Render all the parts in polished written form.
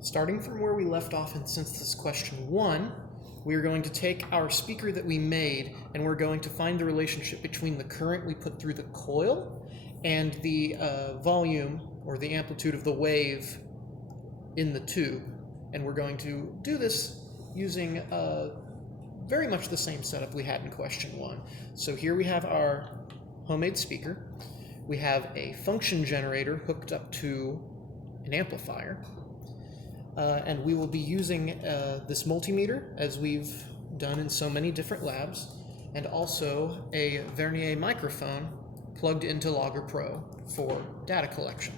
Starting from where we left off in synthesis question 1, we are going to take our speaker that we made and we're going to find the relationship between the current we put through the coil and the volume or the amplitude of the wave in the tube. And we're going to do this using very much the same setup we had in question 1. So here we have our homemade speaker. We have a function generator hooked up to an amplifier. And we will be using this multimeter, as we've done in so many different labs, and also a Vernier microphone plugged into Logger Pro for data collection.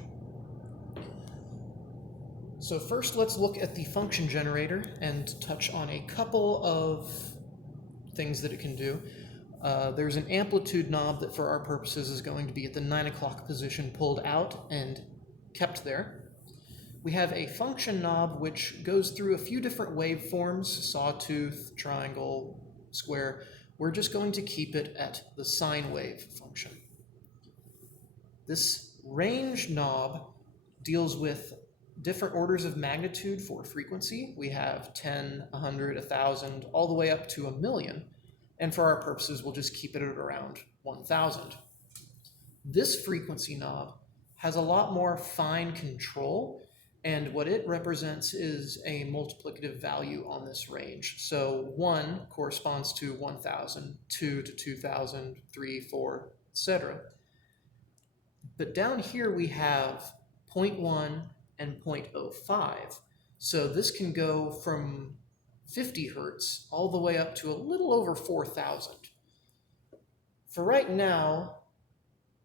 So first, let's look at the function generator and touch on a couple of things that it can do. There's an amplitude knob that for our purposes is going to be at the 9 o'clock position, pulled out and kept there. We have a function knob which goes through a few different waveforms, sawtooth, triangle, square. We're just going to keep it at the sine wave function. This range knob deals with different orders of magnitude for frequency. We have 10, 100, 1,000, all the way up to 1,000,000. And for our purposes, we'll just keep it at around 1,000. This frequency knob has a lot more fine control, and what it represents is a multiplicative value on this range. So 1 corresponds to 1,000, 2 to 2,000, 3, 4, etc. But down here we have 0.1 and 0.05. So this can go from 50 hertz all the way up to a little over 4,000. For right now,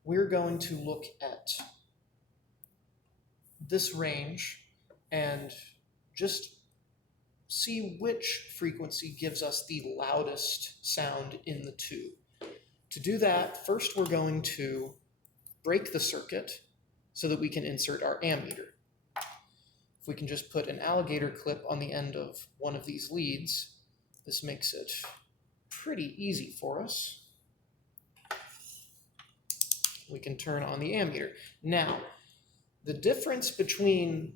we're going to look at this range and just see which frequency gives us the loudest sound in the tube. To do that, first we're going to break the circuit so that we can insert our ammeter. If we can just put an alligator clip on the end of one of these leads, this makes it pretty easy for us. We can turn on the ammeter. Now, the difference between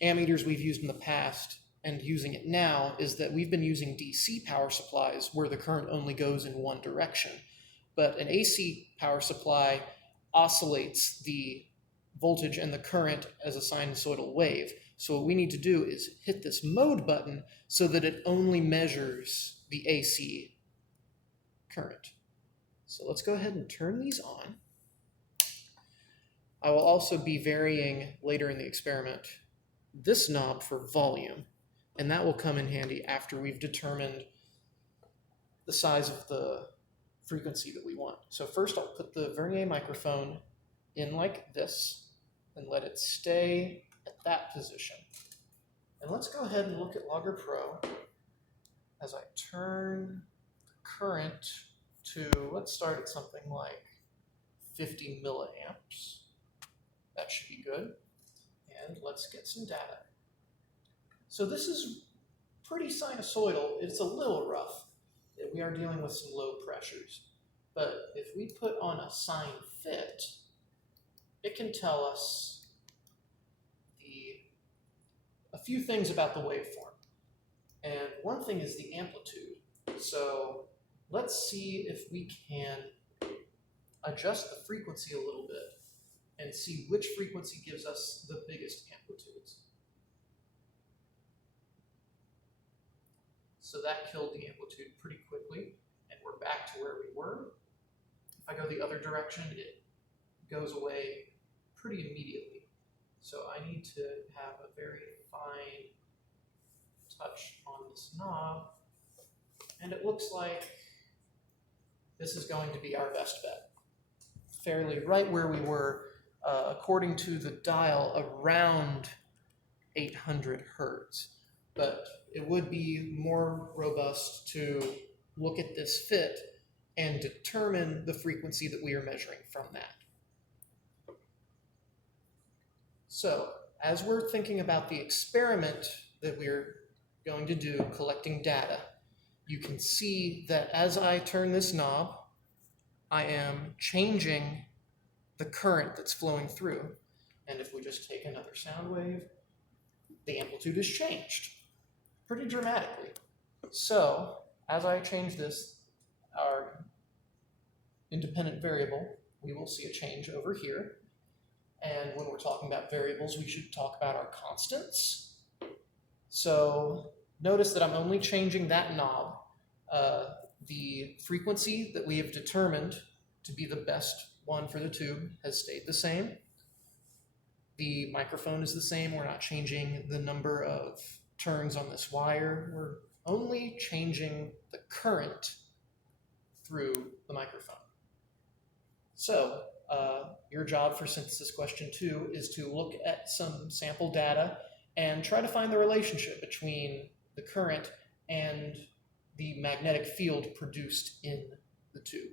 ammeters we've used in the past and using it now is that we've been using DC power supplies where the current only goes in one direction. But an AC power supply oscillates the voltage and the current as a sinusoidal wave. So what we need to do is hit this mode button so that it only measures the AC current. So let's go ahead and turn these on. I will also be varying later in the experiment this knob for volume, and that will come in handy after we've determined the size of the frequency that we want. So first I'll put the Vernier microphone in like this and let it stay at that position. And let's go ahead and look at Logger Pro as I turn the current to, let's start at something like 50 milliamps. That should be good. And let's get some data. So this is pretty sinusoidal. It's a little rough. We are dealing with some low pressures. But if we put on a sine fit, it can tell us a few things about the waveform. And one thing is the amplitude. So let's see if we can adjust the frequency a little bit and see which frequency gives us the biggest amplitudes. So that killed the amplitude pretty quickly, and we're back to where we were. If I go the other direction, it goes away pretty immediately. So I need to have a very fine touch on this knob, and it looks like this is going to be our best bet. Fairly right where we were, according to the dial, around 800 hertz. But it would be more robust to look at this fit and determine the frequency that we are measuring from that. So, as we're thinking about the experiment that we're going to do, collecting data, you can see that as I turn this knob, I am changing the current that's flowing through. And if we just take another sound wave, the amplitude is changed pretty dramatically. So as I change this, our independent variable, we will see a change over here. And when we're talking about variables, we should talk about our constants. So notice that I'm only changing that knob. The frequency that we have determined to be the best one for the tube has stayed the same. The microphone is the same. We're not changing the number of turns on this wire. We're only changing the current through the microphone. So your job for synthesis question 2 is to look at some sample data and try to find the relationship between the current and the magnetic field produced in the tube.